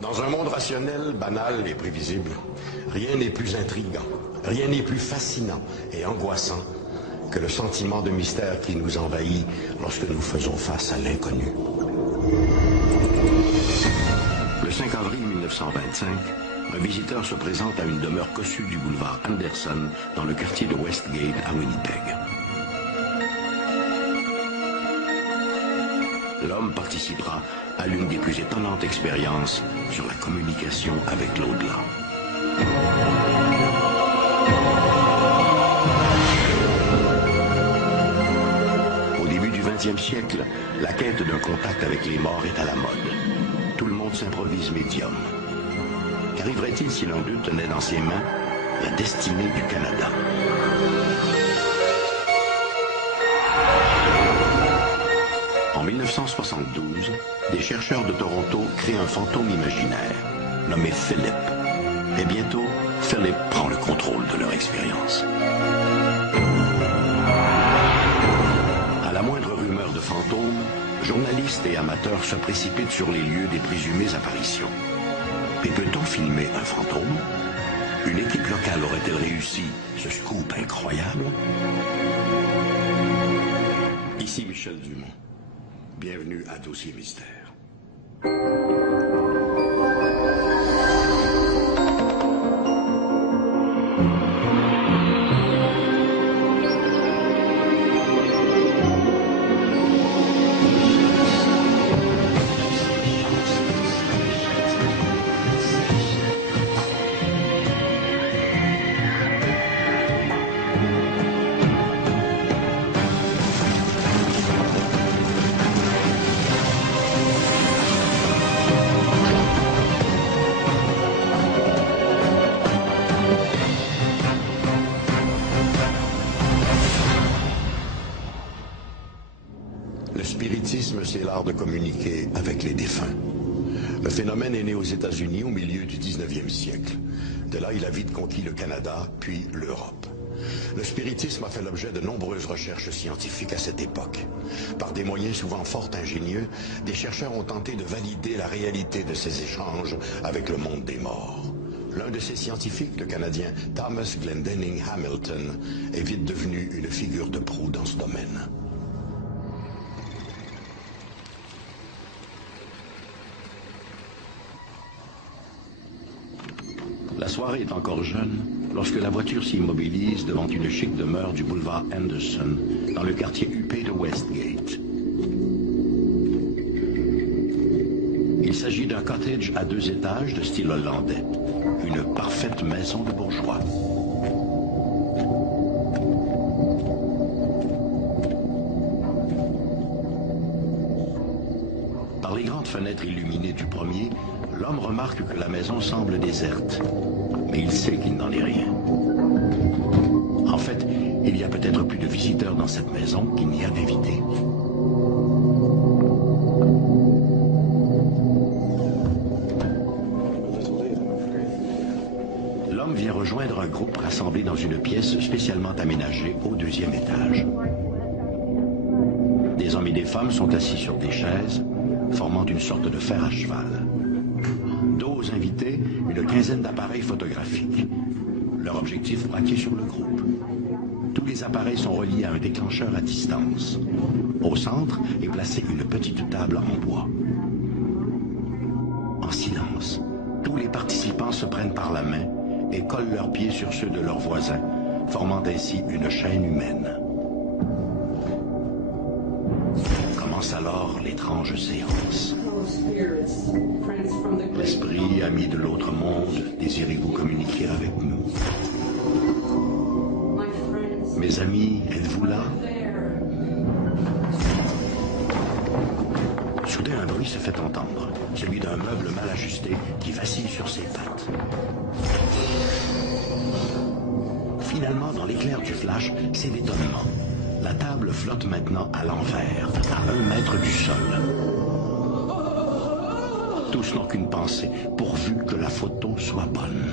Dans un monde rationnel, banal et prévisible, rien n'est plus intriguant, rien n'est plus fascinant et angoissant que le sentiment de mystère qui nous envahit lorsque nous faisons face à l'inconnu. Le 5 avril 1925, un visiteur se présente à une demeure cossue du boulevard Anderson dans le quartier de Westgate à Winnipeg. L'homme participera à l'une des plus étonnantes expériences sur la communication avec l'au-delà. Au début du XXe siècle, la quête d'un contact avec les morts est à la mode. Tout le monde s'improvise médium. Qu'arriverait-il si l'un d'eux tenait dans ses mains la destinée du Canada? En 1972, des chercheurs de Toronto créent un fantôme imaginaire, nommé Philip. Et bientôt, Philip prend le contrôle de leur expérience. À la moindre rumeur de fantôme, journalistes et amateurs se précipitent sur les lieux des présumées apparitions. Mais peut-on filmer un fantôme? Une équipe locale aurait-elle réussi ce scoop incroyable? Ici Michel Dumont. Bienvenue à Dossier Mystère. Le spiritisme, c'est l'art de communiquer avec les défunts. Le phénomène est né aux États-Unis au milieu du 19e siècle. De là, il a vite conquis le Canada, puis l'Europe. Le spiritisme a fait l'objet de nombreuses recherches scientifiques à cette époque. Par des moyens souvent fort ingénieux, des chercheurs ont tenté de valider la réalité de ces échanges avec le monde des morts. L'un de ces scientifiques, le Canadien Thomas Glendenning Hamilton, est vite devenu une figure de proue dans ce domaine. La soirée est encore jeune lorsque la voiture s'immobilise devant une chic demeure du boulevard Anderson, dans le quartier huppé de Westgate. Il s'agit d'un cottage à 2 étages de style hollandais, une parfaite maison de bourgeois. Par les grandes fenêtres illuminées du premier, l'homme remarque que la maison semble déserte, mais il sait qu'il n'en est rien. En fait, il y a peut-être plus de visiteurs dans cette maison qu'il n'y a d'invités. L'homme vient rejoindre un groupe rassemblé dans une pièce spécialement aménagée au 2e étage. Des hommes et des femmes sont assis sur des chaises, formant une sorte de fer à cheval. Dos aux invités, une quinzaine d'appareils photographiques. Leur objectif braqué sur le groupe. Tous les appareils sont reliés à un déclencheur à distance. Au centre est placée une petite table en bois. En silence, tous les participants se prennent par la main et collent leurs pieds sur ceux de leurs voisins, formant ainsi une chaîne humaine. Commence alors l'étrange séance. L'esprit, ami de l'autre monde, désirez-vous communiquer avec nous? Mes amis, êtes-vous là? Soudain, un bruit se fait entendre, celui d'un meuble mal ajusté qui vacille sur ses pattes. Finalement, dans l'éclair du flash, c'est l'étonnement. La table flotte maintenant à l'envers, à 1 mètre du sol. Tous n'ont qu'une pensée, pourvu que la photo soit bonne.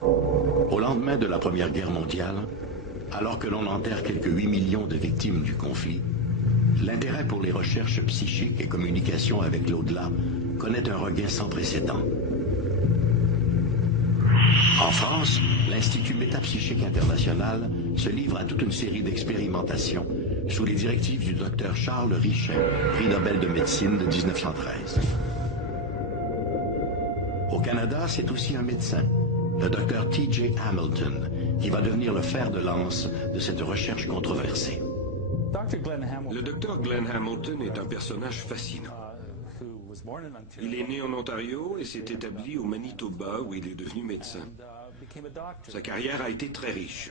Au lendemain de la Première Guerre mondiale, alors que l'on enterre quelques 8 millions de victimes du conflit, l'intérêt pour les recherches psychiques et communication avec l'au-delà connaît un regain sans précédent. En France, l'Institut Métapsychique International se livre à toute une série d'expérimentations sous les directives du docteur Charles Richet, prix Nobel de médecine de 1913. Au Canada, c'est aussi un médecin, le docteur T.J. Hamilton, qui va devenir le fer de lance de cette recherche controversée. Le docteur Glenn Hamilton est un personnage fascinant. Il est né en Ontario et s'est établi au Manitoba où il est devenu médecin. Sa carrière a été très riche.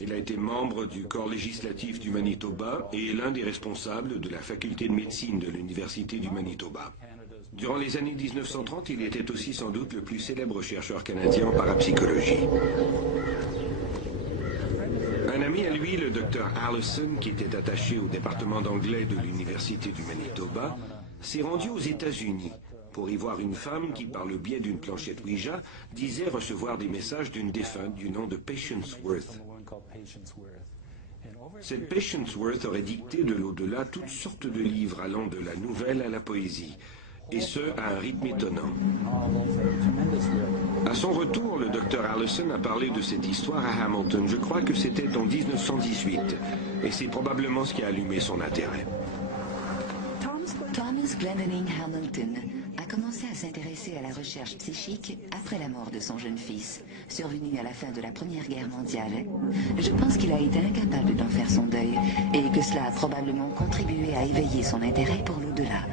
Il a été membre du corps législatif du Manitoba et est l'un des responsables de la faculté de médecine de l'Université du Manitoba. Durant les années 1930, il était aussi sans doute le plus célèbre chercheur canadien en parapsychologie. Un ami à lui, le docteur Allison, qui était attaché au département d'anglais de l'Université du Manitoba, s'est rendu aux États-Unis pour y voir une femme qui, par le biais d'une planchette Ouija, disait recevoir des messages d'une défunte du nom de Patience Worth. Cette Patience Worth aurait dicté de l'au-delà toutes sortes de livres allant de la nouvelle à la poésie, et ce, à un rythme étonnant. À son retour, le docteur Allison a parlé de cette histoire à Hamilton. Je crois que c'était en 1918, et c'est probablement ce qui a allumé son intérêt. Thomas Glendinning Hamilton a commencé à s'intéresser à la recherche psychique après la mort de son jeune fils, survenu à la fin de la Première Guerre mondiale. Je pense qu'il a été incapable d'en faire son deuil et que cela a probablement contribué à éveiller son intérêt pour l'au-delà,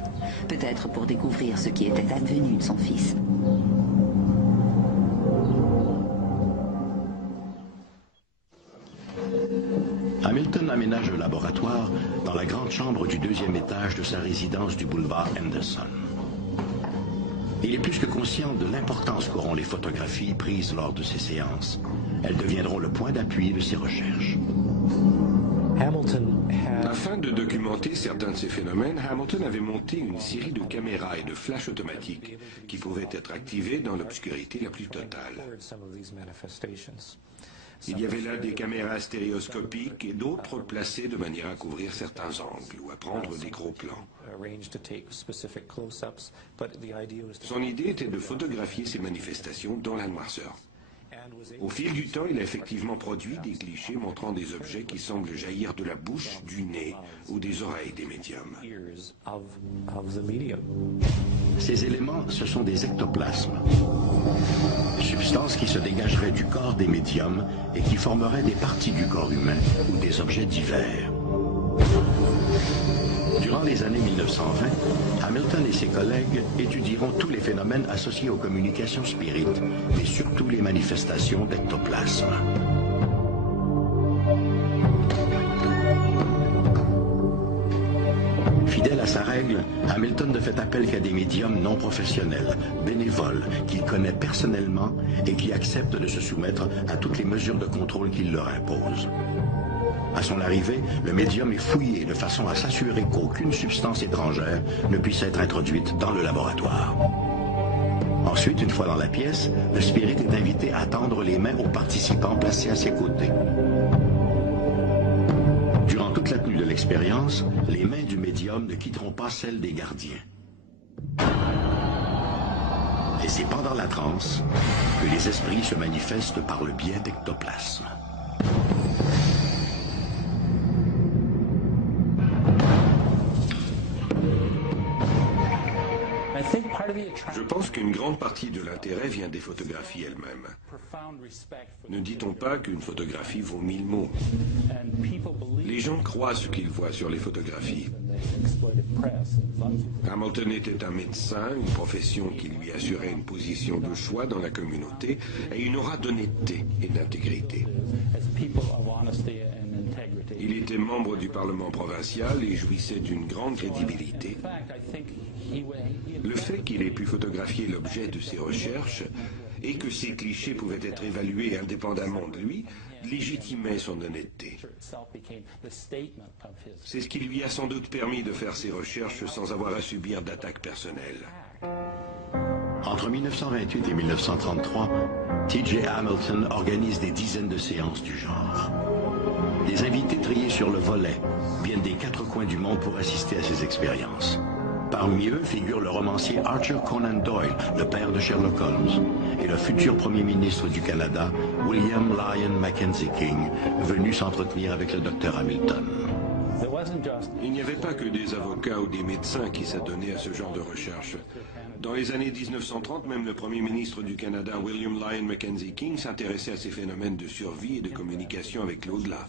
peut-être pour découvrir ce qui était advenu de son fils. Hamilton aménage un laboratoire dans la grande chambre du deuxième étage de sa résidence du boulevard Henderson. Il est plus que conscient de l'importance qu'auront les photographies prises lors de ces séances. Elles deviendront le point d'appui de ses recherches. Afin de documenter certains de ces phénomènes, Hamilton avait monté une série de caméras et de flashs automatiques qui pouvaient être activés dans l'obscurité la plus totale. Il y avait là des caméras stéréoscopiques et d'autres placées de manière à couvrir certains angles ou à prendre des gros plans. Son idée était de photographier ces manifestations dans la noirceur. Au fil du temps, il a effectivement produit des clichés montrant des objets qui semblent jaillir de la bouche, du nez ou des oreilles des médiums. Ces éléments, ce sont des ectoplasmes, substances qui se dégageraient du corps des médiums et qui formeraient des parties du corps humain ou des objets divers. Durant les années 1920, Hamilton et ses collègues étudieront tous les phénomènes associés aux communications spirites, mais surtout les manifestations d'ectoplasme. Fidèle à sa règle, Hamilton ne fait appel qu'à des médiums non professionnels, bénévoles, qu'il connaît personnellement et qui acceptent de se soumettre à toutes les mesures de contrôle qu'il leur impose. À son arrivée, le médium est fouillé de façon à s'assurer qu'aucune substance étrangère ne puisse être introduite dans le laboratoire. Ensuite, une fois dans la pièce, le spirit est invité à tendre les mains aux participants placés à ses côtés. Durant toute la tenue de l'expérience, les mains du médium ne quitteront pas celles des gardiens. Et c'est pendant la transe que les esprits se manifestent par le biais d'ectoplasme. Je pense qu'une grande partie de l'intérêt vient des photographies elles-mêmes. Ne dit-on pas qu'une photographie vaut 1000 mots? Les gens croient ce qu'ils voient sur les photographies. Hamilton était un médecin, une profession qui lui assurait une position de choix dans la communauté et une aura d'honnêteté et d'intégrité. Il était membre du Parlement provincial et jouissait d'une grande crédibilité. Le fait qu'il ait pu photographier l'objet de ses recherches et que ses clichés pouvaient être évalués indépendamment de lui légitimait son honnêteté. C'est ce qui lui a sans doute permis de faire ses recherches sans avoir à subir d'attaques personnelles. Entre 1928 et 1933, T.J. Hamilton organise des dizaines de séances du genre. Des invités triés sur le volet viennent des 4 coins du monde pour assister à ces expériences. Parmi eux figure le romancier Arthur Conan Doyle, le père de Sherlock Holmes, et le futur premier ministre du Canada, William Lyon Mackenzie King, venu s'entretenir avec le docteur Hamilton. Il n'y avait pas que des avocats ou des médecins qui s'adonnaient à ce genre de recherche. Dans les années 1930, même le premier ministre du Canada, William Lyon Mackenzie King, s'intéressait à ces phénomènes de survie et de communication avec l'au-delà.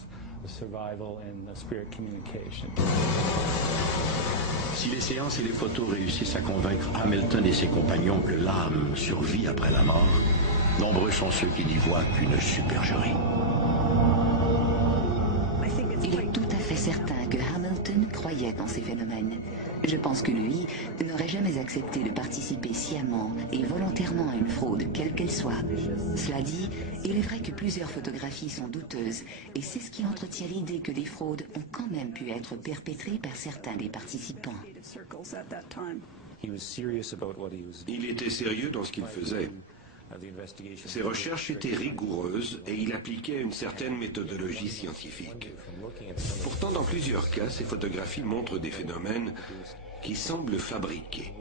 Si les séances et les photos réussissent à convaincre Hamilton et ses compagnons que l'âme survit après la mort, nombreux sont ceux qui n'y voient qu'une supercherie. Il est tout à fait certain que Hamilton croyait dans ces phénomènes. Je pense que lui n'aurait jamais accepté de participer sciemment et volontairement à une fraude, quelle qu'elle soit. Cela dit, il est vrai que plusieurs photographies sont douteuses, et c'est ce qui entretient l'idée que des fraudes ont quand même pu être perpétrées par certains des participants. Il était sérieux dans ce qu'il faisait. Ses recherches étaient rigoureuses et il appliquait une certaine méthodologie scientifique. Pourtant, dans plusieurs cas, ces photographies montrent des phénomènes qui semblent fabriqués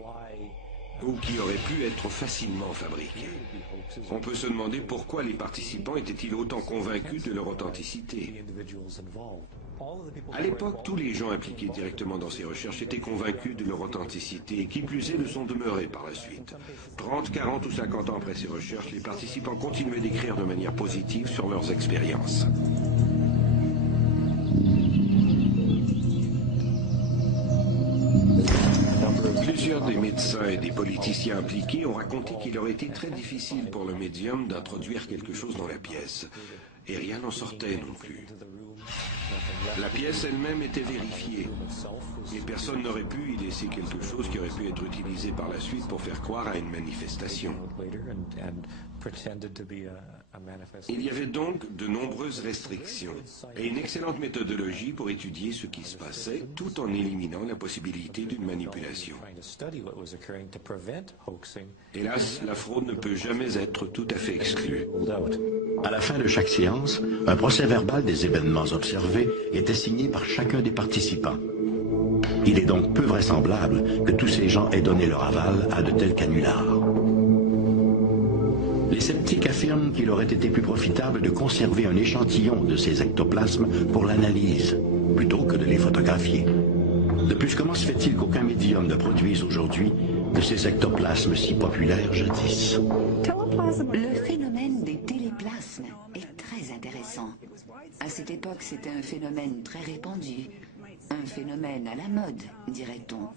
ou qui auraient pu être facilement fabriqués. On peut se demander pourquoi les participants étaient-ils autant convaincus de leur authenticité. À l'époque, tous les gens impliqués directement dans ces recherches étaient convaincus de leur authenticité et qui plus est le sont demeurés par la suite. 30, 40 ou 50 ans après ces recherches, les participants continuaient d'écrire de manière positive sur leurs expériences. Plusieurs des médecins et des politiciens impliqués ont raconté qu'il aurait été très difficile pour le médium d'introduire quelque chose dans la pièce. Et rien n'en sortait non plus. La pièce elle-même était vérifiée. Et personne n'aurait pu y laisser quelque chose qui aurait pu être utilisé par la suite pour faire croire à une manifestation. Il y avait donc de nombreuses restrictions et une excellente méthodologie pour étudier ce qui se passait tout en éliminant la possibilité d'une manipulation. Hélas, la fraude ne peut jamais être tout à fait exclue. À la fin de chaque séance, un procès-verbal des événements observés était signé par chacun des participants. Il est donc peu vraisemblable que tous ces gens aient donné leur aval à de tels canulars. Les sceptiques affirment qu'il aurait été plus profitable de conserver un échantillon de ces ectoplasmes pour l'analyse, plutôt que de les photographier. De plus, comment se fait-il qu'aucun médium ne produise aujourd'hui de ces ectoplasmes si populaires jadis? Le phénomène des téléplasmes est très intéressant. À cette époque, c'était un phénomène très répandu, un phénomène à la mode, dirait-on.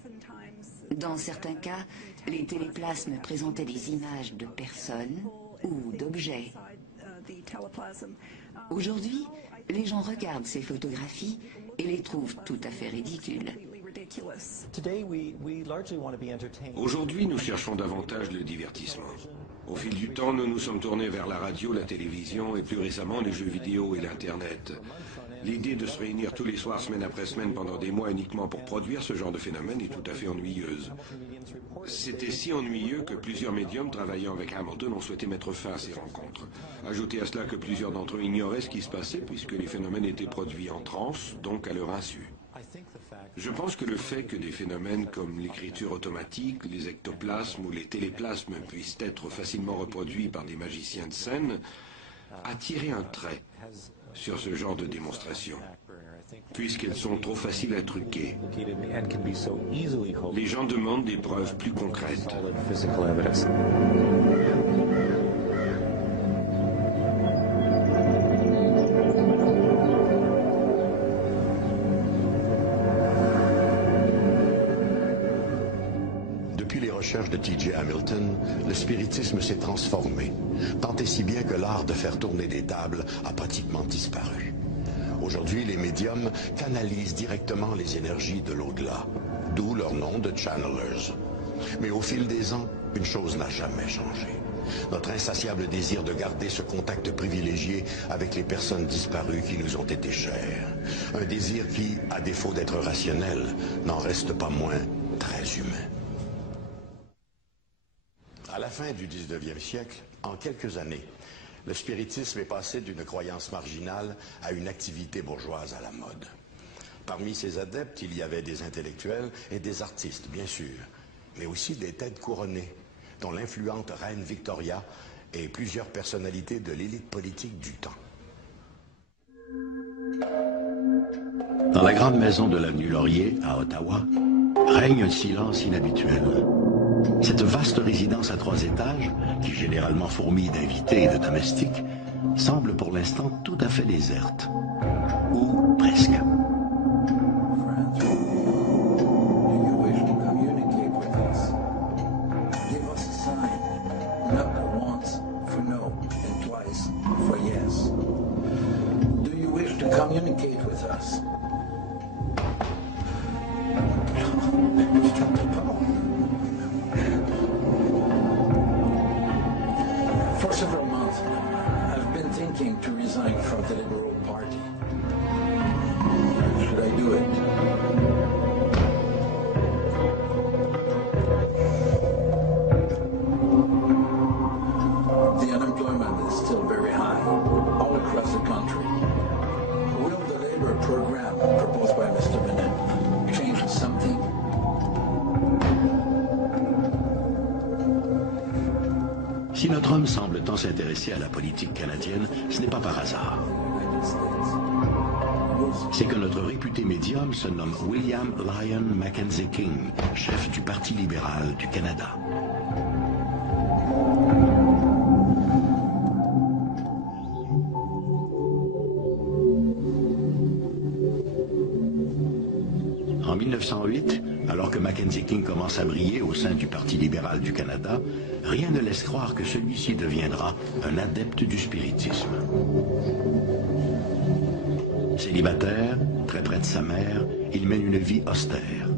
Dans certains cas, les téléplasmes présentaient des images de personnes ou d'objets. Aujourd'hui, les gens regardent ces photographies et les trouvent tout à fait ridicules. Aujourd'hui, nous cherchons davantage le divertissement. Au fil du temps, nous nous sommes tournés vers la radio, la télévision et plus récemment les jeux vidéo et l'Internet. L'idée de se réunir tous les soirs, semaine après semaine, pendant des mois uniquement pour produire ce genre de phénomène est tout à fait ennuyeuse. C'était si ennuyeux que plusieurs médiums travaillant avec Hamilton ont souhaité mettre fin à ces rencontres. Ajoutez à cela que plusieurs d'entre eux ignoraient ce qui se passait puisque les phénomènes étaient produits en transe, donc à leur insu. Je pense que le fait que des phénomènes comme l'écriture automatique, les ectoplasmes ou les téléplasmes puissent être facilement reproduits par des magiciens de scène a tiré un trait sur ce genre de démonstration, puisqu'elles sont trop faciles à truquer. Les gens demandent des preuves plus concrètes. Depuis les recherches de T.J. Hamilton, le spiritisme s'est transformé, tant et si bien que l'art de faire tourner des tables a pratiquement disparu. Aujourd'hui, les médiums canalisent directement les énergies de l'au-delà, d'où leur nom de channelers. Mais au fil des ans, une chose n'a jamais changé. Notre insatiable désir de garder ce contact privilégié avec les personnes disparues qui nous ont été chères. Un désir qui, à défaut d'être rationnel, n'en reste pas moins très humain. À la fin du 19e siècle, en quelques années, Le spiritisme est passé d'une croyance marginale à une activité bourgeoise à la mode. Parmi ses adeptes, il y avait des intellectuels et des artistes, bien sûr, mais aussi des têtes couronnées, dont l'influente reine Victoria et plusieurs personnalités de l'élite politique du temps. Dans la grande maison de l'avenue Laurier, à Ottawa, règne un silence inhabituel. Cette vaste résidence à 3 étages, qui généralement fourmille d'invités et de domestiques, semble pour l'instant tout à fait déserte. Ou presque. Communicate with us. For several months, I've been thinking to resign from the Liberal Party. Should I do it? The unemployment is still very high all across the country. Will the labor program proposed by Mr. Bennett change something? Si notre homme semble tant s'intéresser à la politique canadienne, ce n'est pas par hasard. C'est que notre réputé médium se nomme William Lyon Mackenzie King, chef du Parti libéral du Canada. En 1908, alors que Mackenzie King commence à briller au sein du Parti libéral du Canada, rien ne laisse croire que celui-ci deviendra un adepte du spiritisme. Célibataire, très près de sa mère, il mène une vie austère.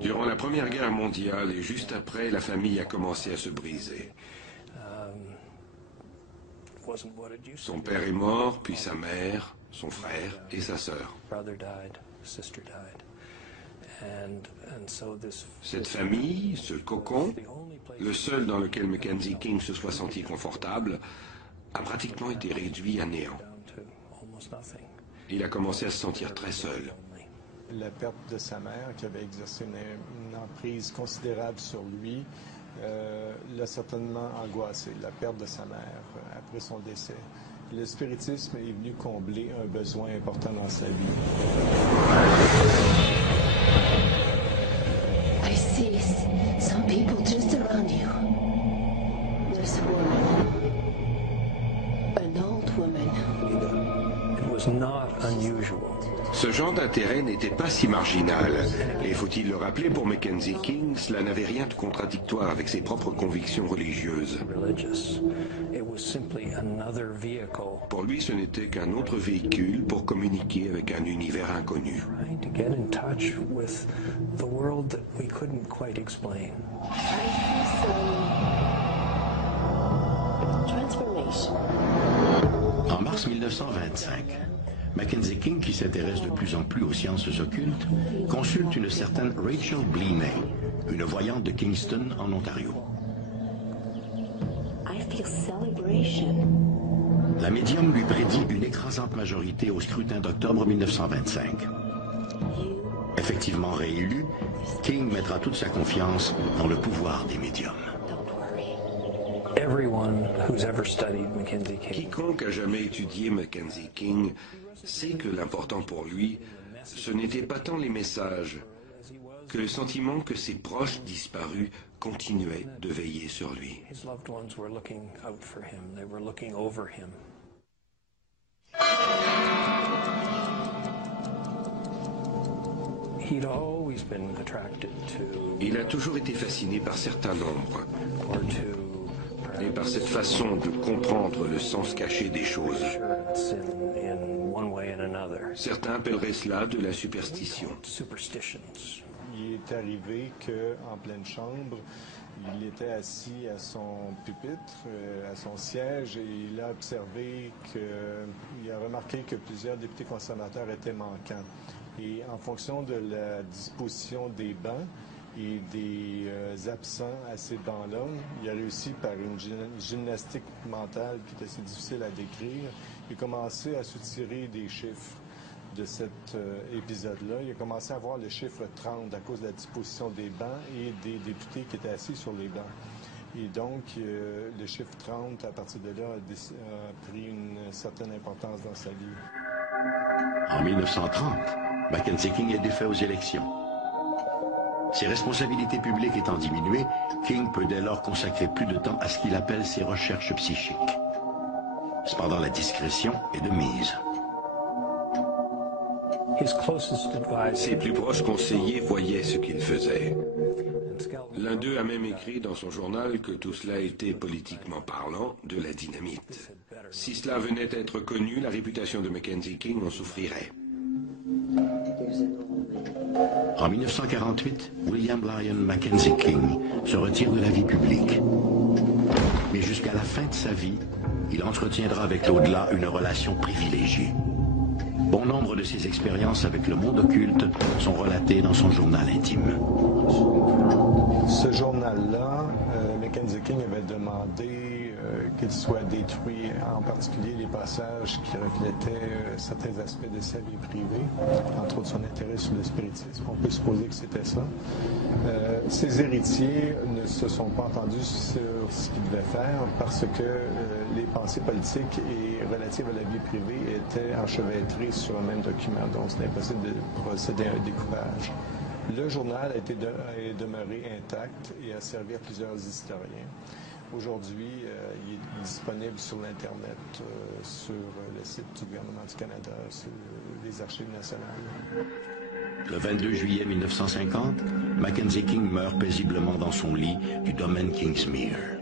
Durant la Première Guerre mondiale et juste après, la famille a commencé à se briser. Son père est mort, puis sa mère, son frère et sa sœur. Cette famille, ce cocon, le seul dans lequel Mackenzie King se soit senti confortable, a pratiquement été réduit à néant. Il a commencé à se sentir très seul. La perte de sa mère, qui avait exercé une emprise considérable sur lui, l'a certainement angoissé, la perte de sa mère après son décès. Le spiritisme est venu combler un besoin important dans sa vie. I see some people just around you. There's a woman. An old woman. It was not unusual. Ce genre d'intérêt n'était pas si marginal. Et faut-il le rappeler, pour Mackenzie King, cela n'avait rien de contradictoire avec ses propres convictions religieuses. Pour lui, ce n'était qu'un autre véhicule pour communiquer avec un univers inconnu. En mars 1925, Mackenzie King, qui s'intéresse de plus en plus aux sciences occultes, consulte une certaine Rachel Blemay, une voyante de Kingston, en Ontario. La médium lui prédit une écrasante majorité au scrutin d'octobre 1925. Effectivement réélu, King mettra toute sa confiance dans le pouvoir des médiums. Quiconque a jamais étudié Mackenzie King sait que l'important pour lui, ce n'était pas tant les messages, que le sentiment que ses proches disparus continuaient de veiller sur lui. Il a toujours été fasciné par certains nombres et par cette façon de comprendre le sens caché des choses. Certains appelleraient cela de la superstition. Il est arrivé qu'en pleine chambre, il était assis à son pupitre, à son siège, et il a observé il a remarqué que plusieurs députés conservateurs étaient manquants. Et en fonction de la disposition des bancs, et des absents à ces bancs-là. Il a réussi par une gymnastique mentale qui est assez difficile à décrire. Il a commencé à soutirer des chiffres de cet épisode-là. Il a commencé à voir le chiffre 30 à cause de la disposition des bancs et des députés qui étaient assis sur les bancs. Et donc, le chiffre 30, à partir de là, a pris une certaine importance dans sa vie. En 1930, Mackenzie King est défait aux élections. Ses responsabilités publiques étant diminuées, King peut dès lors consacrer plus de temps à ce qu'il appelle ses recherches psychiques. Cependant, la discrétion est de mise. Ses plus proches conseillers voyaient ce qu'il faisait. L'un d'eux a même écrit dans son journal que tout cela était, politiquement parlant, de la dynamite. Si cela venait à être connu, la réputation de Mackenzie King en souffrirait. En 1948, William Lyon Mackenzie King se retire de la vie publique. Mais jusqu'à la fin de sa vie, il entretiendra avec l'au-delà une relation privilégiée. Bon nombre de ses expériences avec le monde occulte sont relatées dans son journal intime. Ce journal-là, Mackenzie King avait demandé qu'il soit détruit, en particulier les passages qui reflétaient certains aspects de sa vie privée, entre autres son intérêt sur le spiritisme. On peut supposer que c'était ça. Ses héritiers ne se sont pas entendus sur ce qu'ils devaient faire parce que les pensées politiques et relatives à la vie privée étaient enchevêtrées sur un même document, donc c'est impossible de procéder à un découpage. Le journal est demeuré intact et a servi à plusieurs historiens. Aujourd'hui, il est disponible sur l'Internet, sur le site du gouvernement du Canada, sur les archives nationales. Le 22 juillet 1950, Mackenzie King meurt paisiblement dans son lit du domaine Kingsmere.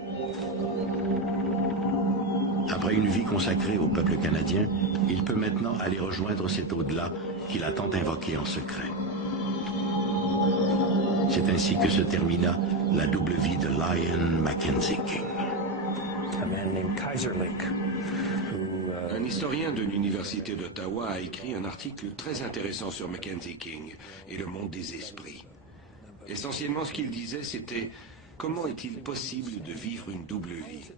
Après une vie consacrée au peuple canadien, il peut maintenant aller rejoindre cet au-delà qu'il a tant invoqué en secret. C'est ainsi que se termina la double vie de Lyon Mackenzie King. Un historien de l'Université d'Ottawa a écrit un article très intéressant sur Mackenzie King et le monde des esprits. Essentiellement, ce qu'il disait, c'était « Comment est-il possible de vivre une double vie ?»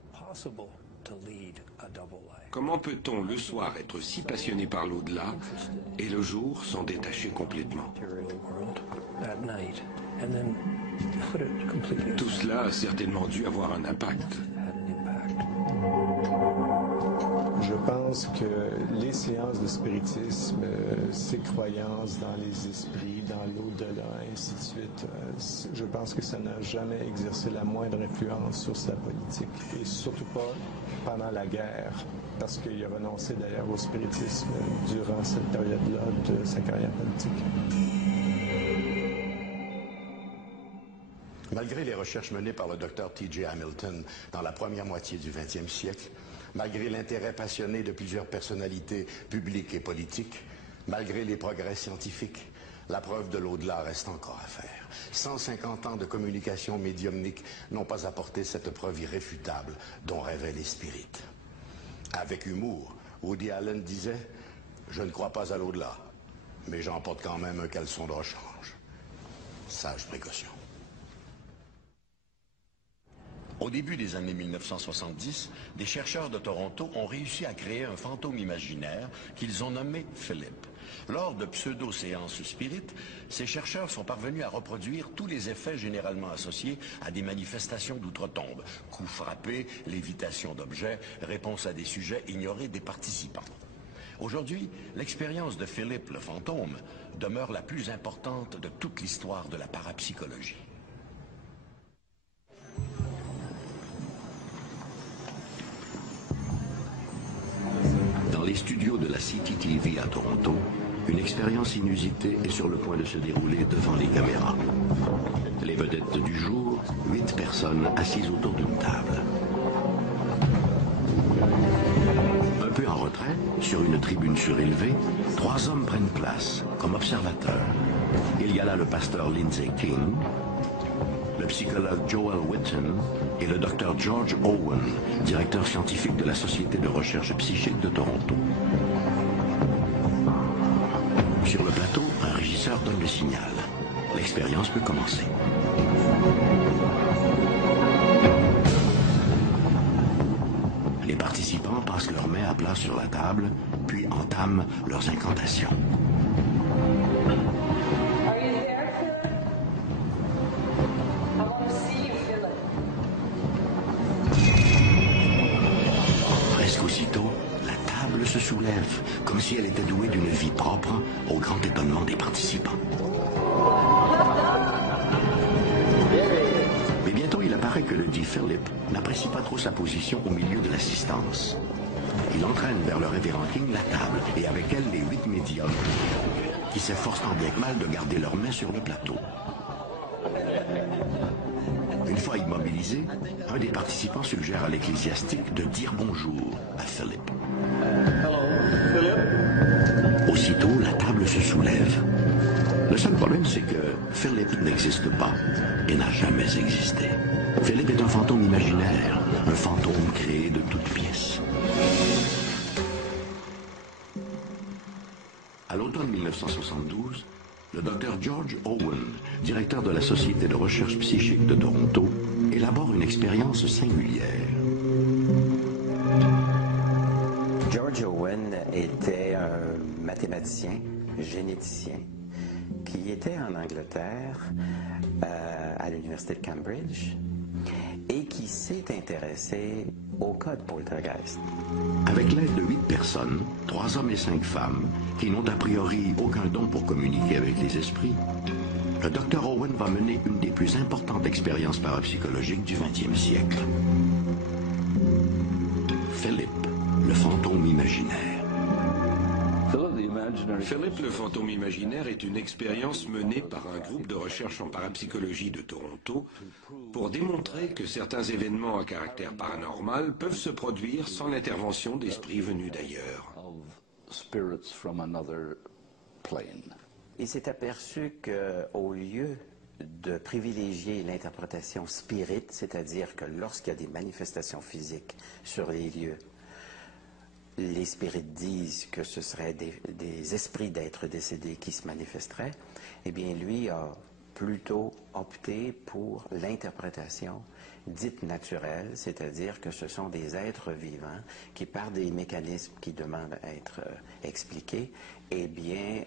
Comment peut-on le soir être si passionné par l'au-delà et le jour s'en détacher complètement? Tout cela a certainement dû avoir un impact. Je pense que les séances de spiritisme, ces croyances dans les esprits, dans l'au-delà, ainsi de suite, je pense que ça n'a jamais exercé la moindre influence sur sa politique, et surtout pas pendant la guerre, parce qu'il a renoncé d'ailleurs au spiritisme durant cette période-là de sa carrière politique. Malgré les recherches menées par le Dr. T.J. Hamilton dans la première moitié du 20e siècle, malgré l'intérêt passionné de plusieurs personnalités publiques et politiques, malgré les progrès scientifiques, la preuve de l'au-delà reste encore à faire. 150 ans de communication médiumnique n'ont pas apporté cette preuve irréfutable dont rêvaient les spirites. Avec humour, Woody Allen disait « Je ne crois pas à l'au-delà, mais j'en porte quand même un caleçon de rechange. » Sage précaution. Au début des années 1970, des chercheurs de Toronto ont réussi à créer un fantôme imaginaire qu'ils ont nommé Philip. Lors de pseudo-séances spirites, ces chercheurs sont parvenus à reproduire tous les effets généralement associés à des manifestations d'outre-tombe. Coups frappés, lévitation d'objets, réponse à des sujets ignorés des participants. Aujourd'hui, l'expérience de Philip le fantôme demeure la plus importante de toute l'histoire de la parapsychologie. Dans les studios de la CTTV à Toronto, une expérience inusitée est sur le point de se dérouler devant les caméras. Les vedettes du jour, 8 personnes assises autour d'une table. Un peu en retrait, sur une tribune surélevée, 3 hommes prennent place comme observateurs. Il y a là le pasteur Lindsay King, le psychologue Joel Whitten et le docteur George Owen, directeur scientifique de la Société de recherche psychique de Toronto. Sur le plateau, un régisseur donne le signal. l'expérience peut commencer. Les participants passent leurs mains à plat sur la table, puis entament leurs incantations. Presque aussitôt, la table se soulève, comme si elle était douée d'une vie propre, au grand étonnement des participants. Mais bientôt, il apparaît que le dit Philip n'apprécie pas trop sa position au milieu de l'assistance. Il entraîne vers le révérend King la table, et avec elle les 8 médiums, qui s'efforcent tant bien que mal de garder leurs mains sur le plateau. Une fois immobilisé, un des participants suggère à l'ecclésiastique de dire bonjour à Philip. Aussitôt, la table se soulève. Le seul problème, c'est que Philip n'existe pas et n'a jamais existé. Philip est un fantôme imaginaire, un fantôme créé de toutes pièces. À l'automne 1972, le docteur George Owen, directeur de la Société de recherche psychique de Toronto, élabore une expérience singulière. George Owen était un mathématicien, généticien, qui était en Angleterre, à l'université de Cambridge, et qui s'est intéressé au cas de poltergeist. Avec l'aide de 8 personnes, 3 hommes et 5 femmes, qui n'ont a priori aucun don pour communiquer avec les esprits, le Dr Owen va mener une des plus importantes expériences parapsychologiques du XXe siècle. Philip, le fantôme imaginaire. Philip le fantôme imaginaire est une expérience menée par un groupe de recherche en parapsychologie de Toronto pour démontrer que certains événements à caractère paranormal peuvent se produire sans l'intervention d'esprits venus d'ailleurs. Il s'est aperçu qu'au lieu de privilégier l'interprétation spirit, c'est-à-dire que lorsqu'il y a des manifestations physiques sur les lieux, les spirites disent que ce seraient des esprits d'êtres décédés qui se manifesteraient, eh bien, lui a plutôt opté pour l'interprétation dite naturelle, c'est-à-dire que ce sont des êtres vivants qui, par des mécanismes qui demandent à être expliqués, eh bien,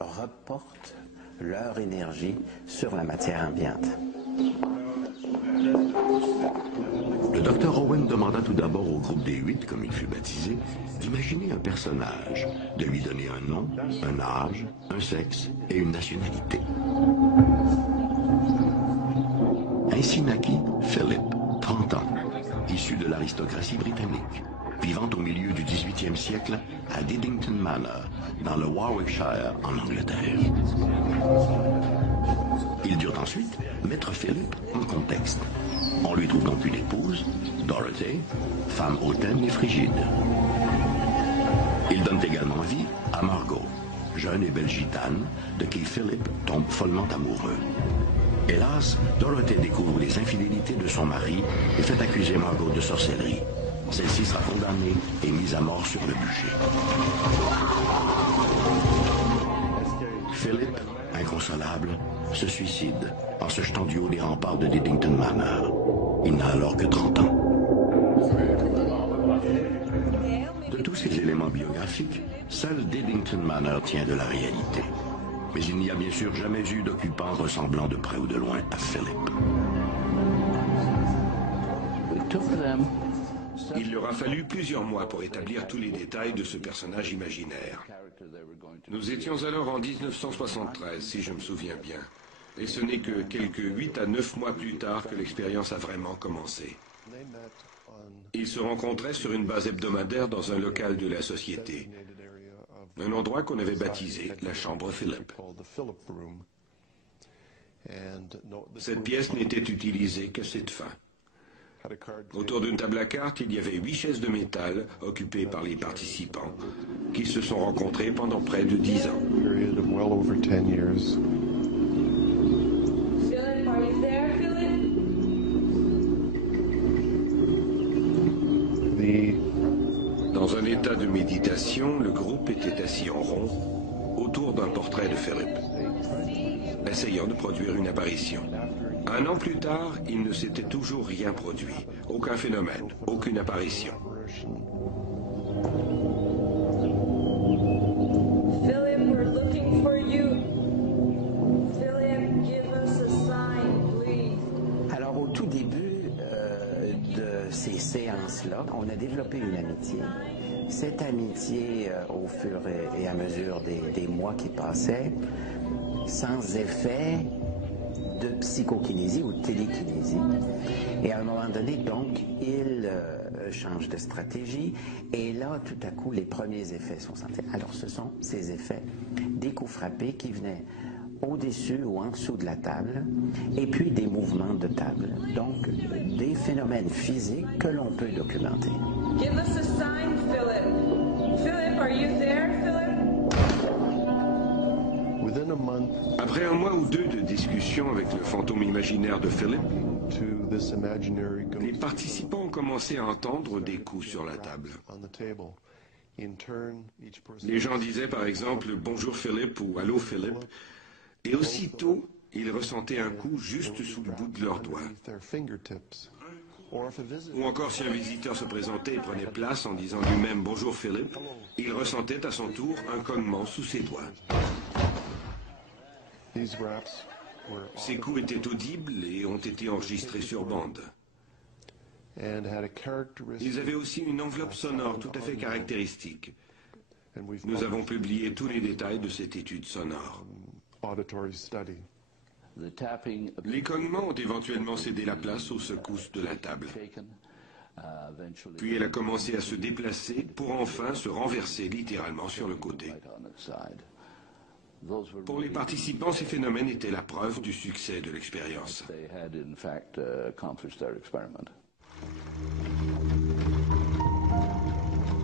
reportent leur énergie sur la matière ambiante. Le Dr Owen demanda tout d'abord au groupe des 8, comme il fut baptisé, d'imaginer un personnage, de lui donner un nom, un âge, un sexe et une nationalité. Ainsi naquit Philip, 30 ans, issu de l'aristocratie britannique, vivant au milieu du XVIIIe siècle à Diddington Manor, dans le Warwickshire, en Angleterre. Ils durent ensuite mettre Philip en contexte. On lui trouve donc une épouse, Dorothy, femme hautaine et frigide. Ils donnent également vie à Margot, jeune et belle gitane, de qui Philip tombe follement amoureux. Hélas, Dorothy découvre les infidélités de son mari et fait accuser Margot de sorcellerie. Celle-ci sera condamnée et mise à mort sur le bûcher. Philip, inconsolable, se suicide en se jetant du haut des remparts de Diddington Manor. Il n'a alors que 30 ans. De tous ces éléments biographiques, seul Diddington Manor tient de la réalité. Mais il n'y a bien sûr jamais eu d'occupant ressemblant de près ou de loin à Philip. Il leur a fallu plusieurs mois pour établir tous les détails de ce personnage imaginaire. Nous étions alors en 1973, si je me souviens bien. Et ce n'est que quelques 8 à 9 mois plus tard que l'expérience a vraiment commencé. Ils se rencontraient sur une base hebdomadaire dans un local de la société. Un endroit qu'on avait baptisé la chambre Philip. Cette pièce n'était utilisée qu'à cette fin. Autour d'une table à cartes, il y avait 8 chaises de métal occupées par les participants, qui se sont rencontrés pendant près de 10 ans. Dans un état de méditation, le groupe était assis en rond, autour d'un d'un portrait de Philip, essayant de produire une apparition. 1 an plus tard, il ne s'était toujours rien produit. Aucun phénomène, aucune apparition. Philip, we're looking for you. Philip, give us a sign, please. Alors, au tout début de ces séances-là, on a développé une amitié. Cette amitié, au fur et à mesure des mois qui passaient, sans effet de psychokinésie ou de télékinésie. Et à un moment donné, donc, il change de stratégie et là, tout à coup, les premiers effets sont sentis. Alors, ce sont ces effets des coups frappés qui venaient au-dessus ou en dessous de la table et puis des mouvements de table. Donc, des phénomènes physiques que l'on peut documenter. Give us a sign, Philip. Philip, are you there, Philip? Après 1 mois ou 2 de discussion avec le fantôme imaginaire de Philip, les participants ont commencé à entendre des coups sur la table. Les gens disaient par exemple « Bonjour Philip » ou « Allô Philip », et aussitôt, ils ressentaient un coup juste sous le bout de leurs doigts. Ou encore si un visiteur se présentait et prenait place en disant lui-même « Bonjour Philip », il ressentait à son tour un cognement sous ses doigts. Ces coups étaient audibles et ont été enregistrés sur bande. Ils avaient aussi une enveloppe sonore tout à fait caractéristique. Nous avons publié tous les détails de cette étude sonore. Les cognements ont éventuellement cédé la place aux secousses de la table. Puis elle a commencé à se déplacer pour enfin se renverser littéralement sur le côté. Pour les participants, ces phénomènes étaient la preuve du succès de l'expérience.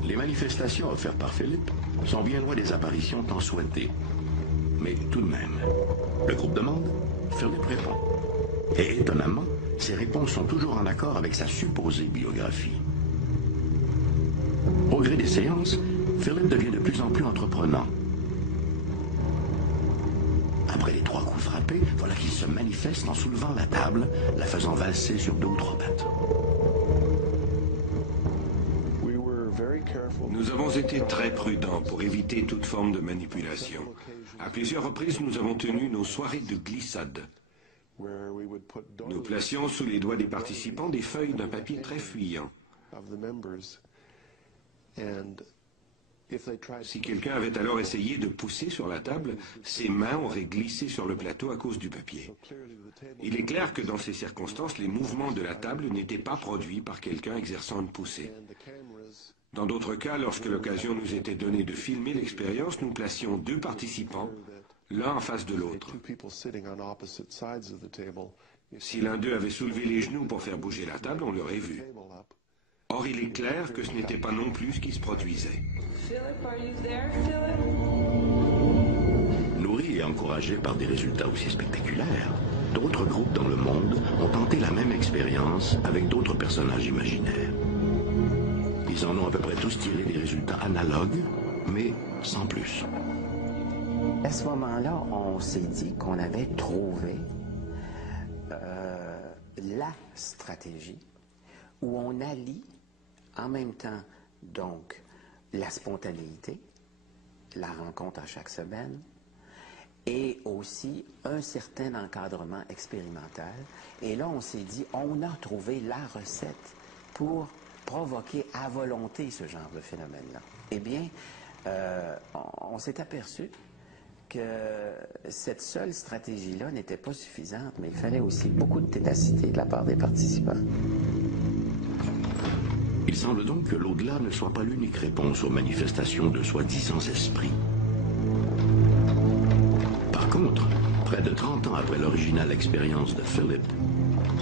Les manifestations offertes par Philip sont bien loin des apparitions tant souhaitées. Mais tout de même, le groupe demande, Philip répond. Et étonnamment, ces réponses sont toujours en accord avec sa supposée biographie. Au gré des séances, Philip devient de plus en plus entreprenant. Après les 3 coups frappés, voilà qu'il se manifeste en soulevant la table, la faisant valser sur 2 ou 3 pattes. Nous avons été très prudents pour éviter toute forme de manipulation. À plusieurs reprises, nous avons tenu nos soirées de glissade. Nous placions sous les doigts des participants des feuilles d'un papier très fuyant. Si quelqu'un avait alors essayé de pousser sur la table, ses mains auraient glissé sur le plateau à cause du papier. Il est clair que dans ces circonstances, les mouvements de la table n'étaient pas produits par quelqu'un exerçant une poussée. Dans d'autres cas, lorsque l'occasion nous était donnée de filmer l'expérience, nous placions 2 participants, l'un en face de l'autre. Si l'un d'eux avait soulevé les genoux pour faire bouger la table, on l'aurait vu. Or, il est clair que ce n'était pas non plus ce qui se produisait. Nourris et encouragés par des résultats aussi spectaculaires, d'autres groupes dans le monde ont tenté la même expérience avec d'autres personnages imaginaires. Ils en ont à peu près tous tiré des résultats analogues, mais sans plus. À ce moment-là, on s'est dit qu'on avait trouvé la stratégie où on allie en même temps donc la spontanéité, la rencontre à chaque semaine, et aussi un certain encadrement expérimental. Et là, on s'est dit, on a trouvé la recette pour provoquer à volonté ce genre de phénomène-là. Eh bien, on s'est aperçu que cette seule stratégie-là n'était pas suffisante, mais il fallait aussi beaucoup de ténacité de la part des participants. Il semble donc que l'au-delà ne soit pas l'unique réponse aux manifestations de soi-disant esprits. Par contre, près de 30 ans après l'originale expérience de Philip,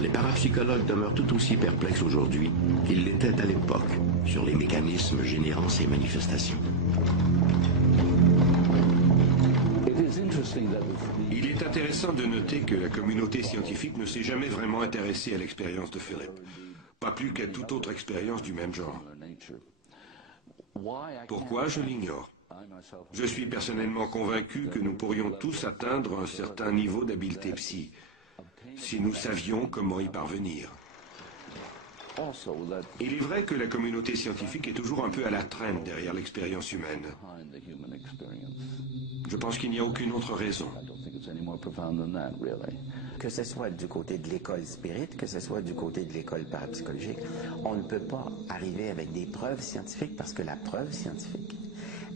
les parapsychologues demeurent tout aussi perplexes aujourd'hui qu'ils l'étaient à l'époque sur les mécanismes générant ces manifestations. Il est intéressant de noter que la communauté scientifique ne s'est jamais vraiment intéressée à l'expérience de Philip, pas plus qu'à toute autre expérience du même genre. Pourquoi, je l'ignore. Je suis personnellement convaincu que nous pourrions tous atteindre un certain niveau d'habileté psy, si nous savions comment y parvenir. Il est vrai que la communauté scientifique est toujours un peu à la traîne derrière l'expérience humaine. Je pense qu'il n'y a aucune autre raison. Que ce soit du côté de l'école spirit, que ce soit du côté de l'école parapsychologique, on ne peut pas arriver avec des preuves scientifiques parce que la preuve scientifique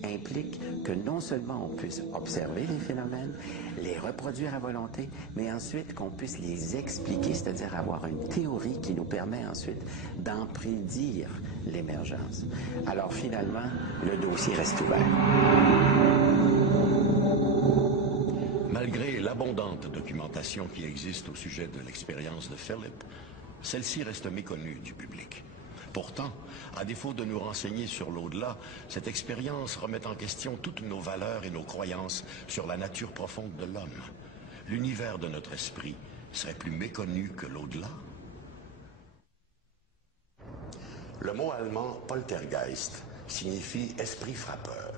implique que non seulement on puisse observer les phénomènes, les reproduire à volonté, mais ensuite qu'on puisse les expliquer, c'est-à-dire avoir une théorie qui nous permet ensuite d'en prédire l'émergence. Alors finalement, le dossier reste ouvert. Malgré l'abondante documentation qui existe au sujet de l'expérience de Philip, celle-ci reste méconnue du public. Pourtant, à défaut de nous renseigner sur l'au-delà, cette expérience remet en question toutes nos valeurs et nos croyances sur la nature profonde de l'homme. L'univers de notre esprit serait plus méconnu que l'au-delà? Le mot allemand « poltergeist » signifie « esprit frappeur ».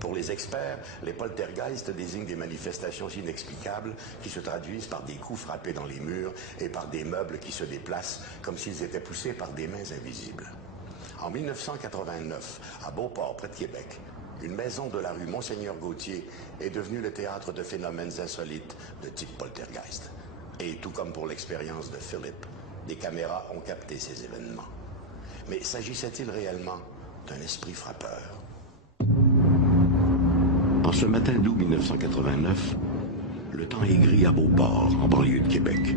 Pour les experts, les poltergeists désignent des manifestations inexplicables qui se traduisent par des coups frappés dans les murs et par des meubles qui se déplacent comme s'ils étaient poussés par des mains invisibles. En 1989, à Beauport, près de Québec, une maison de la rue Monseigneur-Gauthier est devenue le théâtre de phénomènes insolites de type poltergeist. Et tout comme pour l'expérience de Philip, des caméras ont capté ces événements. Mais s'agissait-il réellement d'un esprit frappeur? En ce matin d'août 1989, le temps est gris à Beauport, en banlieue de Québec.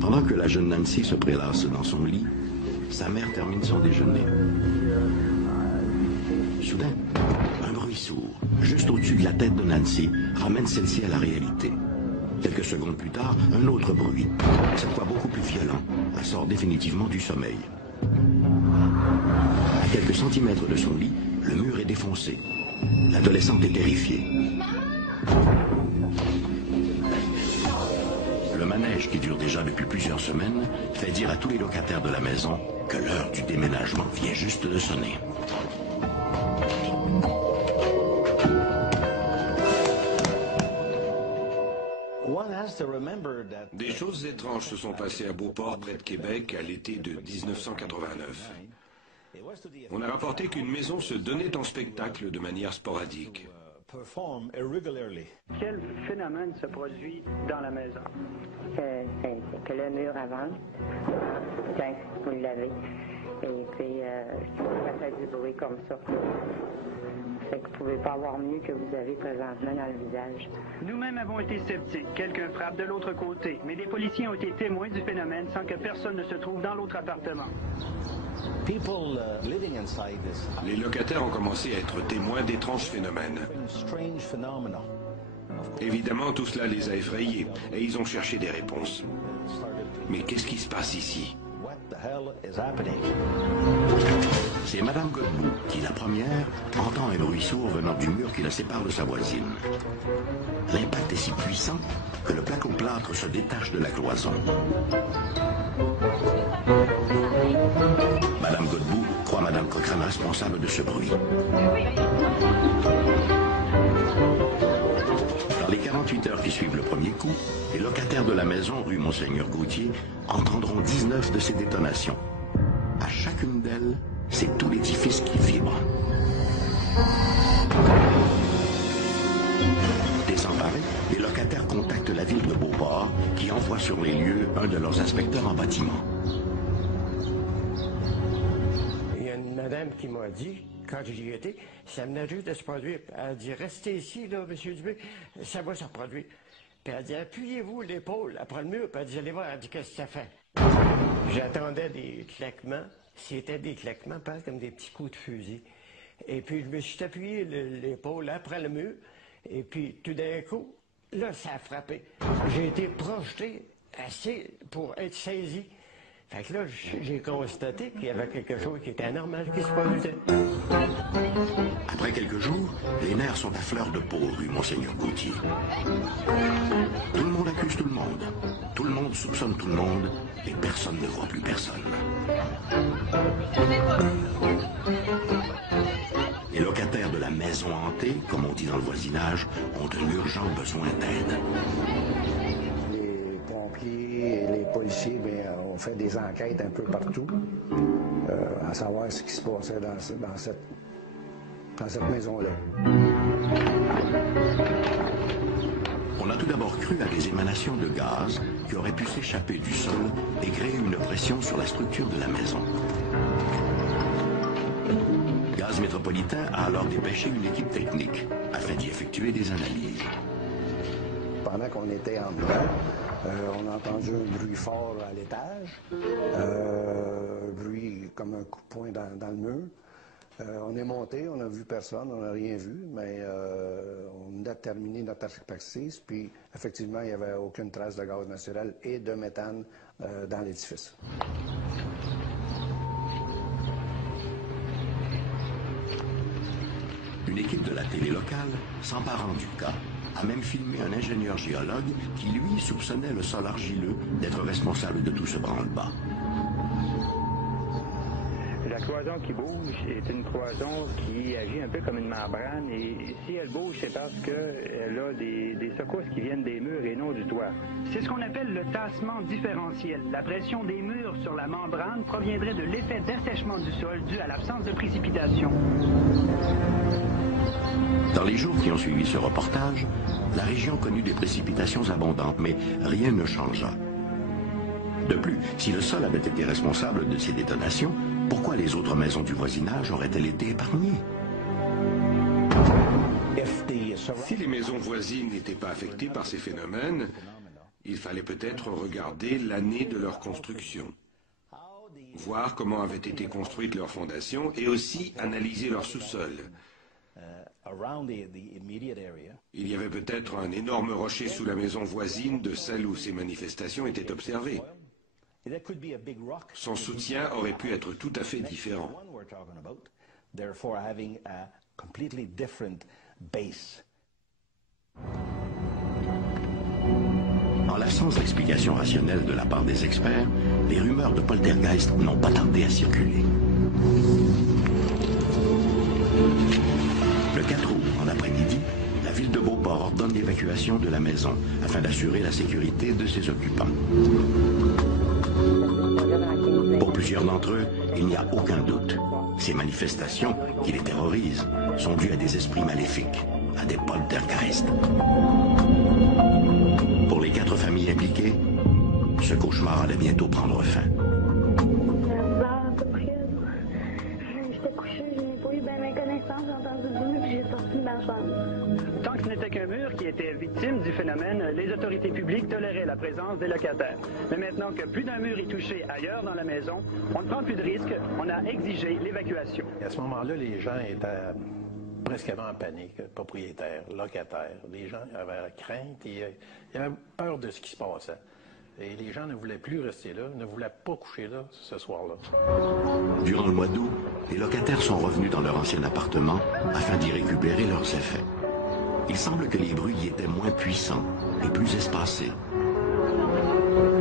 Pendant que la jeune Nancy se prélasse dans son lit, sa mère termine son déjeuner. Soudain, un bruit sourd, juste au-dessus de la tête de Nancy, ramène celle-ci à la réalité. Quelques secondes plus tard, un autre bruit, cette fois beaucoup plus violent, la sort définitivement du sommeil. À quelques centimètres de son lit, le mur est défoncé. L'adolescente est terrifiée. Le manège, qui dure déjà depuis plusieurs semaines, fait dire à tous les locataires de la maison que l'heure du déménagement vient juste de sonner. Des choses étranges se sont passées à Beauport, près de Québec, à l'été de 1989. On a rapporté qu'une maison se donnait en spectacle de manière sporadique. Quel phénomène se produit dans la maison? Que le mur avance. Tiens, vous l'avez. Et puis, ça fait du bruit comme ça. Fait que vous ne pouvez pas avoir mieux que vous avez présentement dans le visage. Nous-mêmes avons été sceptiques. Quelqu'un frappe de l'autre côté. Mais des policiers ont été témoins du phénomène sans que personne ne se trouve dans l'autre appartement. Les locataires ont commencé à être témoins d'étranges phénomènes. Évidemment, tout cela les a effrayés et ils ont cherché des réponses. Mais qu'est-ce qui se passe ici? C'est Madame Godbout qui, la première, entend un bruit sourd venant du mur qui la sépare de sa voisine. L'impact est si puissant que le placo-plâtre se détache de la cloison. Madame Godbout croit Madame Cochrane responsable de ce bruit. Dans les 48 heures qui suivent le premier coup, les locataires de la maison rue Monseigneur-Gauthier entendront 19 de ces détonations. À chacune d'elles, c'est tout l'édifice qui vibre. Désemparés, les locataires contactent la ville de Beauport qui envoie sur les lieux un de leurs inspecteurs en bâtiment. Il y a une madame qui m'a dit, quand j'y étais, ça venait juste de se produire. Elle a dit, restez ici, là, M. Dubé, ça va se reproduire. Puis elle a dit, appuyez-vous l'épaule après le mur, puis elle dit, allez voir, elle dit, qu'est-ce que ça fait? J'attendais des claquements. C'était des claquements, pas comme des petits coups de fusil. Et puis, je me suis appuyé l'épaule après le mur. Et puis, tout d'un coup, là, ça a frappé. J'ai été projeté assez pour être saisi. Fait que là, j'ai constaté qu'il y avait quelque chose qui était anormal qui se produisait. Après quelques jours, les nerfs sont à fleur de peau rue Monseigneur Gauthier. Tout le monde accuse tout le monde. Tout le monde soupçonne tout le monde et personne ne voit plus personne. Les locataires de la maison hantée, comme on dit dans le voisinage, ont un urgent besoin d'aide. Les pompiers et les policiers ont fait des enquêtes un peu partout, à savoir ce qui se passait dans cette maison-là. On a tout d'abord cru à des émanations de gaz qui auraient pu s'échapper du sol et créer une pression sur la structure de la maison. Gaz Métropolitain a alors dépêché une équipe technique afin d'y effectuer des analyses. Pendant qu'on était en dedans, on a entendu un bruit fort à l'étage, un bruit comme un coup de poing dans le mur. On est monté, on n'a vu personne, on n'a rien vu, mais on a terminé notre expertise, puis effectivement, il n'y avait aucune trace de gaz naturel et de méthane dans l'édifice. Une équipe de la télé locale, s'emparant du cas, a même filmé un ingénieur géologue qui, lui, soupçonnait le sol argileux d'être responsable de tout ce branle-bas. La cloison qui bouge est une cloison qui agit un peu comme une membrane et si elle bouge, c'est parce qu'elle a des secousses qui viennent des murs et non du toit. C'est ce qu'on appelle le tassement différentiel. La pression des murs sur la membrane proviendrait de l'effet d'assèchement du sol dû à l'absence de précipitation. Dans les jours qui ont suivi ce reportage, la région connut des précipitations abondantes, mais rien ne changea. De plus, si le sol avait été responsable de ces détonations, pourquoi les autres maisons du voisinage auraient-elles été épargnées? Si les maisons voisines n'étaient pas affectées par ces phénomènes, il fallait peut-être regarder l'année de leur construction, voir comment avaient été construites leurs fondations et aussi analyser leur sous-sol. Il y avait peut-être un énorme rocher sous la maison voisine de celle où ces manifestations étaient observées. Son soutien aurait pu être tout à fait différent. En l'absence d'explication rationnelle de la part des experts, les rumeurs de poltergeist n'ont pas tardé à circuler. Le 4 août, en après-midi, la ville de Beauport ordonne l'évacuation de la maison afin d'assurer la sécurité de ses occupants. Pour plusieurs d'entre eux, il n'y a aucun doute. Ces manifestations, qui les terrorisent, sont dues à des esprits maléfiques, à des poltergeists. Pour les 4 familles impliquées, ce cauchemar allait bientôt prendre fin. Tant que ce n'était qu'un mur qui était victime du phénomène, les autorités publiques toléraient la présence des locataires. Mais maintenant que plus d'un mur est touché ailleurs dans la maison, on ne prend plus de risques, on a exigé l'évacuation. À ce moment-là, les gens étaient presque en panique, propriétaires, locataires. Les gens avaient crainte et ils avaient peur de ce qui se passait. Et les gens ne voulaient plus rester là, ne voulaient pas coucher là ce soir-là. Durant le mois d'août, les locataires sont revenus dans leur ancien appartement afin d'y récupérer leurs effets. Il semble que les bruits y étaient moins puissants et plus espacés.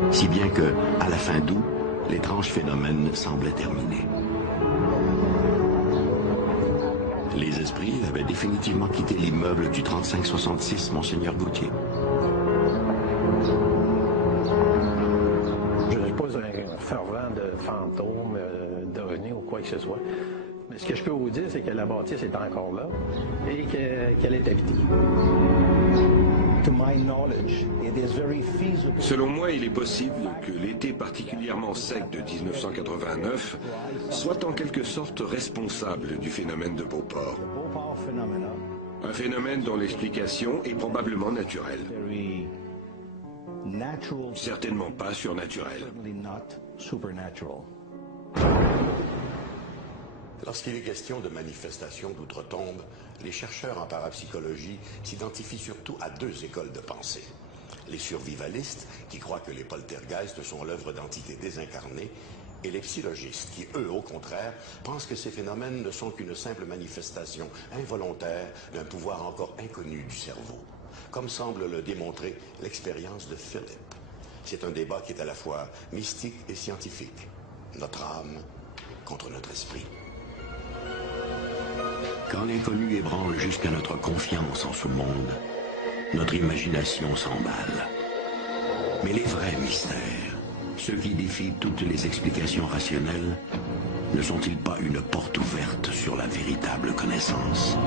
Si bien que, à la fin d'août, l'étrange phénomène semblait terminé. Les esprits avaient définitivement quitté l'immeuble du 3566 Monseigneur Gauthier. Je ne suis pas un fervent de fantômes, d'ovnis ou quoi que ce soit. Mais ce que je peux vous dire, c'est que la bâtisse est encore là et qu'elle est habitée. Selon moi, il est possible que l'été particulièrement sec de 1989 soit en quelque sorte responsable du phénomène de Beauport. Un phénomène dont l'explication est probablement naturelle. Certainement pas surnaturelle. Lorsqu'il est question de manifestations d'outre-tombe, les chercheurs en parapsychologie s'identifient surtout à 2 écoles de pensée. Les survivalistes, qui croient que les poltergeists sont l'œuvre d'entités désincarnées, et les psychologistes qui, eux, au contraire, pensent que ces phénomènes ne sont qu'une simple manifestation involontaire d'un pouvoir encore inconnu du cerveau, comme semble le démontrer l'expérience de Philip. C'est un débat qui est à la fois mystique et scientifique. Notre âme contre notre esprit. Quand l'inconnu ébranle jusqu'à notre confiance en ce monde, notre imagination s'emballe. Mais les vrais mystères, ceux qui défient toutes les explications rationnelles, ne sont-ils pas une porte ouverte sur la véritable connaissance ?